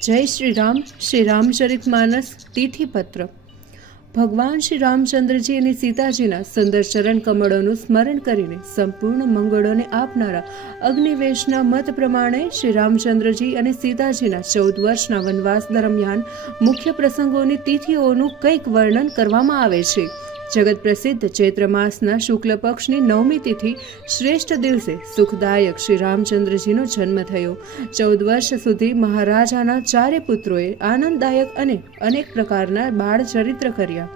જય શ્રી રામ, શ્રી રામચરિત માનસ, તિથિપત્ર. ભગવાન શ્રી રામચંદ્રજી અને સીતાજીના સુંદર ચરણ કમળોનું સ્મરણ કરીને સંપૂર્ણ મંગળોને આપનારા અગ્નિવેશના મત પ્રમાણે શ્રી રામચંદ્રજી અને સીતાજીના ચૌદ વર્ષના વનવાસ દરમિયાન મુખ્ય પ્રસંગોની તિથિઓનું કંઈક વર્ણન કરવામાં આવે છે. જગત પ્રસિદ્ધ ચૈત્ર માસના શુક્લ પક્ષની નવમી તિથિ શ્રેષ્ઠ દિવસે સુખદાયક શ્રી રામચંદ્રજીનો જન્મ થયો. ચૌદ વર્ષ સુધી મહારાજાના ચારે પુત્રોએ આનંદદાયક અને અનેક પ્રકારના બાળ ચરિત્ર કર્યા.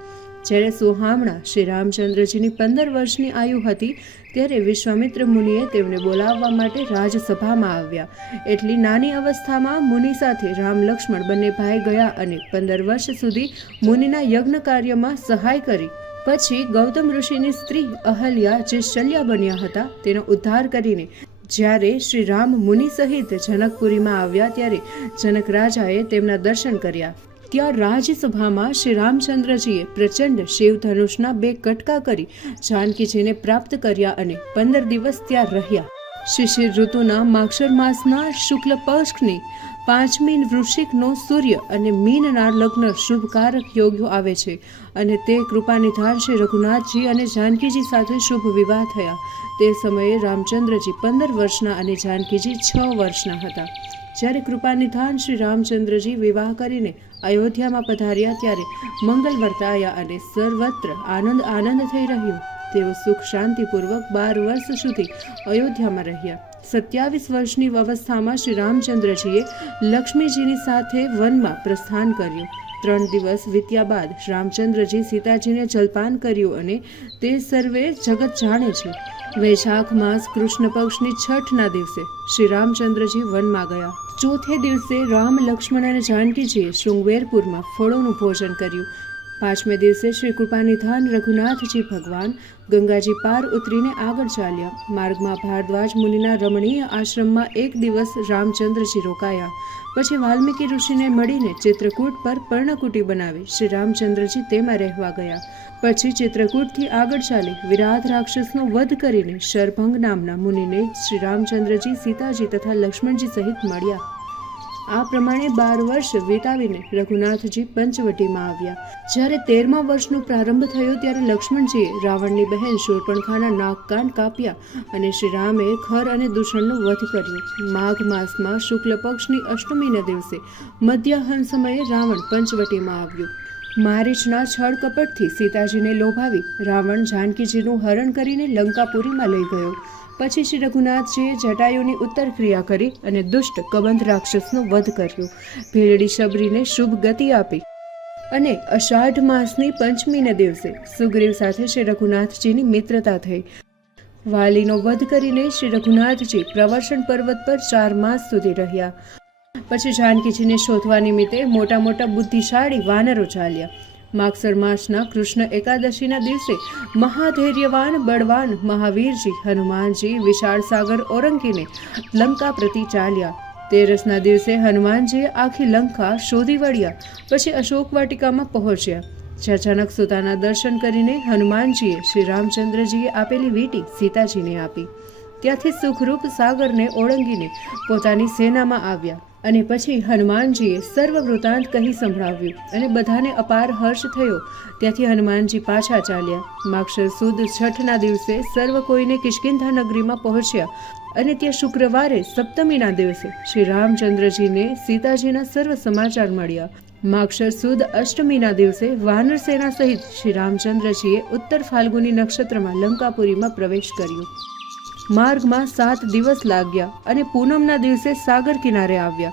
જ્યારે સુહામણા શ્રી રામચંદ્રજીની પંદર વર્ષની આયુ હતી, ત્યારે વિશ્વામિત્ર મુનિએ તેમને બોલાવવા માટે રાજસભામાં આવ્યા. એટલી નાની અવસ્થામાં મુનિ સાથે રામ લક્ષ્મણ બંને ભાઈ ગયા અને પંદર વર્ષ સુધી મુનિના યજ્ઞ કાર્યમાં સહાય કરી. પછી ગૌતમ ઋષિની સ્ત્રી અહલ્યા જે શલ્યા બન્યા હતા તેનો ઉદ્ધાર કરીને જ્યારે શ્રી રામ મુનિ સહિત જનકપુરીમાં આવ્યા ત્યારે જનક રાજાએ તેમના દર્શન કર્યા. ત્યાં રાજસભામાં શ્રી રામચંદ્રજીએ પ્રચંડ શિવધનુષના બે કટકા કરી જાનકીજીને પ્રાપ્ત કર્યા અને પંદર દિવસ ત્યાં રહ્યા. શિશિર ઋતુના માક્ષર માસના શુક્લ પક્ષની પાંચમી વૃશ્ચિકનો સૂર્ય અને મીનના લગ્ન શુભકારક યોગ્યો આવે છે અને તે કૃપાનિધાન શ્રી રઘુનાથજી અને જાનકીજી સાથે શુભ વિવાહ થયા. તે સમયે રામચંદ્રજી પંદર વર્ષના અને જાનકીજી છ વર્ષના હતા. જ્યારે કૃપાનિધાન શ્રી રામચંદ્રજી વિવાહ કરીને અયોધ્યામાં પધાર્યા ત્યારે મંગલ વર્તાયા અને સર્વત્ર આનંદ આનંદ થઈ રહ્યો. તેઓ સુખ શાંતિપૂર્વક બાર વર્ષ સુધી અયોધ્યામાં રહ્યા. સત્યાવીસ વર્ષની અવસ્થામાં શ્રી રામચંદ્રજીએ લક્ષ્મીજીની સાથે વનમાં પ્રસ્થાન કર્યું. ત્રણ દિવસ વીત્યા બાદ રામચંદ્રજી સીતાજીને જલપાન કર્યું અને તે સર્વે જગત જાણે છે. વૈશાખ માસ કૃષ્ણ પક્ષની છઠના દિવસે શ્રી રામચંદ્રજી વનમાં ગયા. ચોથે દિવસે રામ લક્ષ્મણ અને જાનકીજીએ શૃંગવેરપુરમાં ફળોનું ભોજન કર્યું. પાંચમે દિવસે શ્રી કૃપાનિધાન રઘુનાથજી ભગવાન ગંગાજી પાર ઉતરીને આગળ ચાલ્યા. માર્ગમાં ભારદ્વાજ મુનિના રમણીય આશ્રમમાં એક દિવસ રામચંદ્રજી રોકાયા. પછી વાલ્મીકી ઋષિને મળીને ચિત્રકૂટ પર પર્ણકુટી બનાવી શ્રી રામચંદ્રજી તેમાં રહેવા ગયા. પછી ચિત્રકૂટથી આગળ ચાલી વિરાટ રાક્ષસનો વધ કરીને શરભંગ નામના મુનિને શ્રી રામચંદ્રજી, સીતાજી તથા લક્ષ્મણજી સહિત મળ્યા. આ પ્રમાણે બાર વર્ષ વિતાવીને રઘુનાથજી પંચવટીમાં આવ્યા. જ્યારે તેરમા વર્ષનો પ્રારંભ થયો ત્યારે લક્ષ્મણજીએ રાવણની બહેન શૂર્પણખાના નાક કાન કાપ્યા અને શ્રીરામે ખર અને દૂષણનો વધ કર્યો. માઘ માસમાં શુક્લ પક્ષની અષ્ટમીના દિવસે મધ્યાહન સમયે રાવણ પંચવટીમાં આવ્યો. મારીચના છળ કપટથી સીતાજીને લોભાવી રાવણ જાનકીજીનું હરણ કરીને લંકાપુરીમાં લઈ ગયો. પછી શ્રી રઘુનાથજીએ જટાયુની ઉત્તર ક્રિયા કરી અને દુષ્ટ કબંધ રાક્ષસનો વધ કર્યો. ભેરડી શબરીને શુભ ગતિ આપી અને અષાઢ માસની પંચમીના દિવસે સુગ્રીવ સાથે શ્રી રઘુનાથજીની મિત્રતા થઈ. વાલીનો વધ કરીને શ્રી રઘુનાથજી પ્રવર્ષણ પર્વત પર ચાર માસ સુધી રહ્યા. પછી જાનકીજીને શોધવા નિમિત્તે મોટા મોટા બુદ્ધિશાળી વાનરો ચાલ્યા. માગસર માસના કૃષ્ણ એકાદશીના દિવસે મહાધૈર્યવાન બળવાન મહાવીરજી, હનુમાનજી, વિશાળ સાગર ઓરંગીને લંકા પ્રતિ ચાલ્યા. તેરસના દિવસે હનુમાનજીએ આખી લંકા શોધી વળ્યા, પછી અશોક વાટિકામાં પહોંચ્યા. જ્યાં જનક સુતાના દર્શન કરીને હનુમાનજીએ શ્રી રામચંદ્રજીએ આપેલી વીંટી સીતાજીને આપી. ત્યાંથી સુખરૂપ સાગરને ઓળંગીને પોતાની સેનામાં આવ્યા અને પછી હનુમાનજીએ સર્વ વૃતાંત કહી સંભળાવ્યું અને બધાને અપાર હર્ષ થયો. ત્યાંથી હનુમાનજી પાછા ચાલ્યા. માક્ષર સુદ છઠના દિવસે સર્વ કોઈને કિષ્કિંધા નગરીમાં પહોંચ્યા અને ત્યાં શુક્રવારે સપ્તમીના દિવસે શ્રી રામચંદ્રજીને સીતાજીના સર્વ સમાચાર મળ્યા. માક્ષર સુદ અષ્ટમીના દિવસે વાનર સેના સહિત શ્રી રામચંદ્રજીએ ઉત્તર ફાલ્ગુની નક્ષત્રમાં લંકાપુરીમાં પ્રવેશ કર્યો. માર્ગમાં સાત દિવસ લાગ્યા અને પૂનમના દિવસે સાગર કિનારે આવ્યા.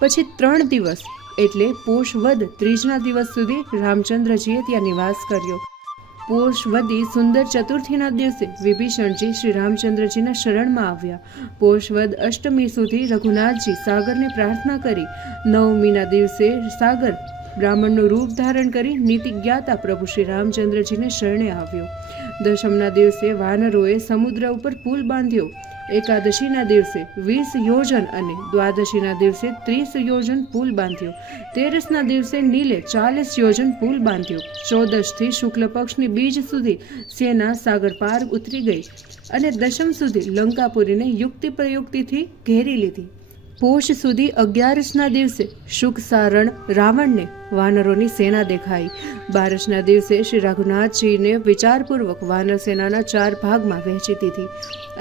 પછી ત્રણ દિવસ, એટલે પોષવદ ત્રીજના દિવસ સુધી રામચંદ્રજીએ ત્યાં નિવાસ કર્યો. પોષવદી સુંદર ચતુર્થીના દિવસે વિભીષણજી શ્રી રામચંદ્રજીના શરણમાં આવ્યા. પોષવદ અષ્ટમી સુધી રઘુનાથજી સાગરને પ્રાર્થના કરી. નવમીના દિવસે સાગર બ્રાહ્મણનું રૂપ ધારણ કરી નીતિ જ્ઞાતા પ્રભુ શ્રી રામચંદ્રજીને શરણે આવ્યો. દશમના દિવસે વાનરોએ સમુદ્ર ઉપર પુલ બાંધ્યો. એકાદશીના દિવસે વીસ યોજન અને દ્વાદશીના દિવસે ત્રીસ યોજન પુલ બાંધ્યો. તેરસના દિવસે નીલે ચાલીસ યોજન પુલ બાંધ્યો. ચૌદશથી શુક્લ પક્ષની બીજ સુધી સેના સાગર પાર ઉતરી ગઈ અને દશમ સુધી લંકાપુરીને યુક્તિ પ્રયુક્તિથી ઘેરી લીધી. પોષ સુધી અગિયારસના દિવસે શુક સારણ રાવણને વાનરોની સેના દેખાઈ. બારસના દિવસે શ્રી રઘુનાથજીને વિચારપૂર્વક વાનર સેનાના ચાર ભાગમાં વહેંચી દીધી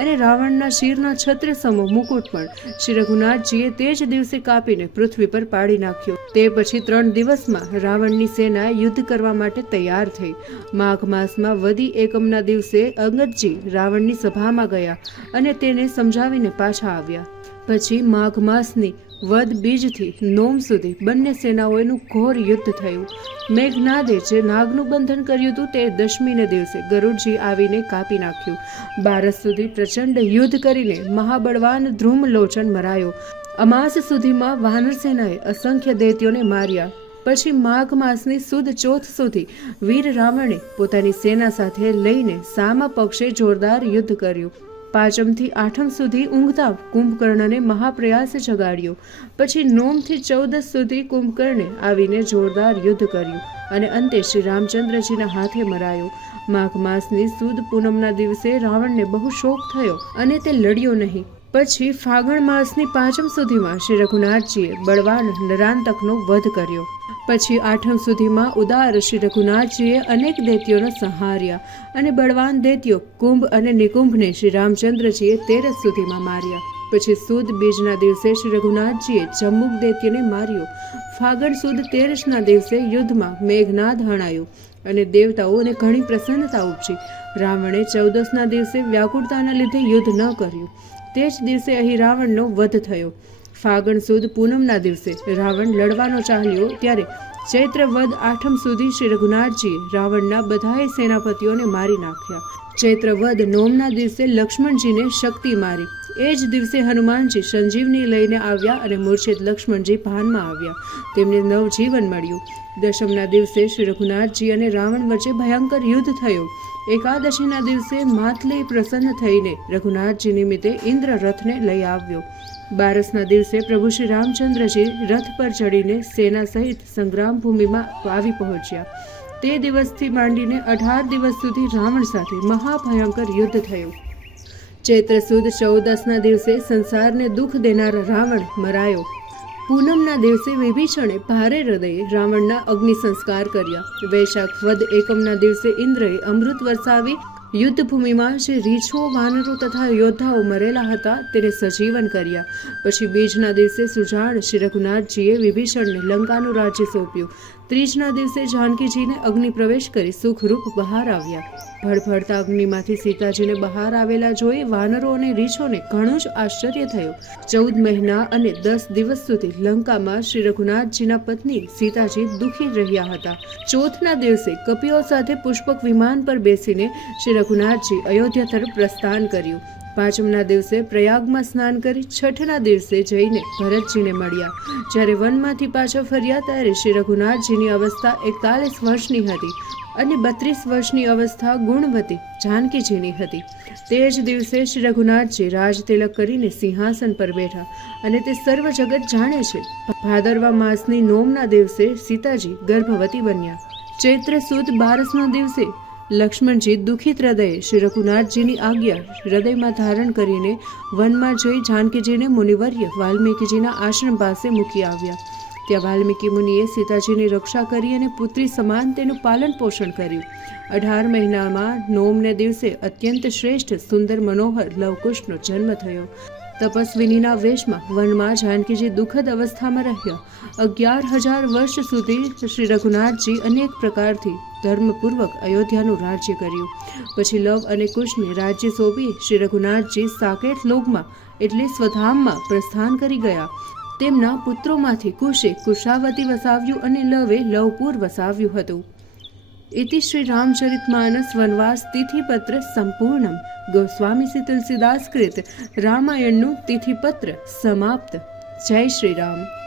અને રાવણના શિરના છત્ર સમો મુકુટ પણ શ્રી રઘુનાથજીએ તે જ દિવસે કાપીને પૃથ્વી પર પાડી નાખ્યો. તે પછી ત્રણ દિવસમાં રાવણની સેના યુદ્ધ કરવા માટે તૈયાર થઈ. માઘ માસમાં વદી એકમના દિવસે અંગદજી રાવણની સભામાં ગયા અને તેને સમજાવીને પાછા આવ્યા. પછી માઘ માસની વદ બીજથી નોમ સુધી બંને સેનાઓનું ઘોર યુદ્ધ થયું. મેઘનાદે જે નાગનું બંધન કર્યું હતું તે દશમીને દિવસે ગરુડજી આવીને કાપી નાખ્યું. બારસ સુધી પ્રચંડ યુદ્ધ કરીને મહાબળવાન ધ્રુમલોચન મરાયો. અમાસ સુધીમાં વાનર સેનાએ અસંખ્ય દૈત્યોને માર્યા. પછી માઘ માસની સુદ ચોથ સુધી વીર રાવણે પોતાની સેના સાથે લઈને સામા પક્ષે જોરદાર યુદ્ધ કર્યું. પાંચમથી આઠમ સુધી ઊંઘતા કુંભકર્ણને મહાપ્રયાસ જગાડ્યો. પછી નોમથી ચૌદસ સુધી કુંભકર્ણે આવીને જોરદાર યુદ્ધ કર્યું અને અંતે શ્રી રામચંદ્રજીના હાથે મરાયો. માઘ માસની સુદ પૂનમના દિવસે રાવણને બહુ શોક થયો અને તે લડ્યો નહીં. પછી ફાગણ માસની પાંચમ સુધીમાં શ્રી રઘુનાથજીએ બળવાન નરાંતકનો વધ કર્યો. પછી આઠમ સુધીમાં ઉદાર શ્રી રઘુનાથજીએ અનેક દૈત્યોનો સંહાર્યા અને બળવાન દૈત્યો કુંભ અને નિકુંભને શ્રી રામચંદ્રજીએ તેરસ સુધીમાં માર્યા. પછી સુદ બીજના દિવસે શ્રી રઘુનાથજીએ જમ્મુક દૈત્યને માર્યો. ફાગણ સુદ તેરસના દિવસે યુદ્ધમાં મેઘનાદ હણાયો અને દેવતાઓને ઘણી પ્રસન્નતા ઉપજી. રાવણે ચૌદસના દિવસે વ્યાકુળતાના લીધે યુદ્ધ ન કર્યું. તે જ દિવસે અહીં રાવણનો વધ થયો. ફાગણ સુદ પૂનમના દિવસે રાવણ લડવાનો ચાલ્યો ત્યારે ચૈત્ર વદ આઠમ સુધી શ્રી રઘુનાથજીએ રાવણના બધાએ સેનાપતિઓને મારી નાખ્યા. ચૈત્ર વદ નોમના દિવસે લક્ષ્મણજીને શક્તિ મારી. એ જ દિવસે હનુમાનજી સંજીવની લઈને આવ્યા અને મૂર્છિત લક્ષ્મણજી ભાનમાં આવ્યા. તેમને નવજીવન મળ્યું. દશમના દિવસે શ્રી રઘુનાથજી અને રાવણ વચ્ચે ભયંકર યુદ્ધ થયું. એકાદશીના દિવસે માતલી પ્રસન્ન થઈને રઘુનાથજી નિમિત્તે ઇન્દ્ર રથને લઈ આવ્યો. બારસના દિવસે પ્રભુ શ્રી રામચંદ્રજી રથ પર ચડીને સેના સહિત સંગ્રામ ભૂમિમાં આવી પહોંચ્યા. તે દિવસથી માંડીને અઢાર દિવસ સુધી રાવણ સાથે મહાભયંકર યુદ્ધ થયું. ચૈત્ર સુદ ચૌદસના દિવસે સંસારને દુઃખ દેનાર રાવણ મરાયો. પૂનમના દિવસે વિભીષણે ભારે હૃદયે રાવણના અગ્નિ સંસ્કાર કર્યા. વૈશાખ વદ એકમના દિવસે ઇન્દ્રએ અમૃત વરસાવી યુદ્ધભૂમિમાં જે રીછો, વાનરો તથા યોદ્ધાઓ મરેલા હતા તેને સજીવન કર્યા. પછી બીજના દિવસે સુજાણ શ્રી રઘુનાથજીએ વિભીષણને લંકાનું રાજ્ય સોંપ્યું. ત્રીજના દિવસે જાનકીજીને અગ્નિ પ્રવેશ કરી સુખરૂપ બહાર આવ્યા. ભડભડતા અગ્નિમાંથી સીતાજીને બહાર આવેલા જોઈ વાનરો અને રીછોને ઘણું જ આશ્ચર્ય થયું. ચૌદ મહિના અને દસ દિવસ સુધી લંકામાં શ્રી રઘુનાથજીના પત્ની સીતાજી દુઃખી રહ્યા હતા. ચોથના દિવસે કપિઓ સાથે પુષ્પક વિમાન પર બેસીને શ્રી રઘુનાથજી અયોધ્યા તરફ પ્રસ્થાન કર્યું. પાંચમના દિવસે પ્રયાગમાં સ્નાન કરી છઠના દિવસે જઈને ભરતજીને મળ્યા. જ્યારે વનમાંથી પાછા ફર્યા ત્યારે શ્રી રઘુનાથજીની અવસ્થા એકતાલીસ વર્ષની હતી અને બત્રીસ વર્ષની અવસ્થા ગુણવતી જાનકીજીની હતી. તે જ દિવસે શ્રી રઘુનાથજી રાજ તિલક કરીને સિંહાસન પર બેઠા અને તે સર્વ જગત જાણે છે. ભાદરવા માસની નોમના દિવસે સીતાજી ગર્ભવતી બન્યા. ચૈત્ર સુદ બારસના દિવસે લક્ષ્મણજી દુઃખિત હૃદયે શ્રી રઘુનાથજીની આજ્ઞા હૃદયમાં ધારણ કરીને વનમાં જઈ જાનકીજીને મુનિવર્ય વાલ્મીકીજીના આશ્રમ પાસે મૂકી આવ્યા. ત્યાં વાલ્મીકી મુનિએ સીતાજીની રક્ષા કરી અને પુત્રી સમાન તેનું પાલન પોષણ કર્યું. અઢાર મહિનામાં નોમને દિવસે અત્યંત શ્રેષ્ઠ સુંદર મનોહર લવકુશનો જન્મ થયો. તપસ્વિનીના વેશમાં વનમાં જાનકીજી દુઃખદ અવસ્થામાં રહ્યા. અગિયાર હજાર વર્ષ સુધી શ્રી રઘુનાથજી અનેક પ્રકારથી ધર્મપૂર્વક અયોધ્યાનું રાજ્ય કર્યું. પછી લવ અને કુશને રાજ્ય સોંપી શ્રી રઘુનાથજી સાકેત લોકમાં એટલે સ્વધામમાં પ્રસ્થાન કરી ગયા. તેમના પુત્રોમાંથી કુશે કુશાવતી વસાવ્યું અને લવે લવપુર વસાવ્યું હતું. ઇતિ શ્રી રામચરિત માનસ વનવાસ તિથિપત્ર સંપૂર્ણમ. ગોસ્વામી શ્રી તુલસીદાસ કૃત રામાયણનું તિથિપત્ર સમાપ્ત. જય શ્રી રામ.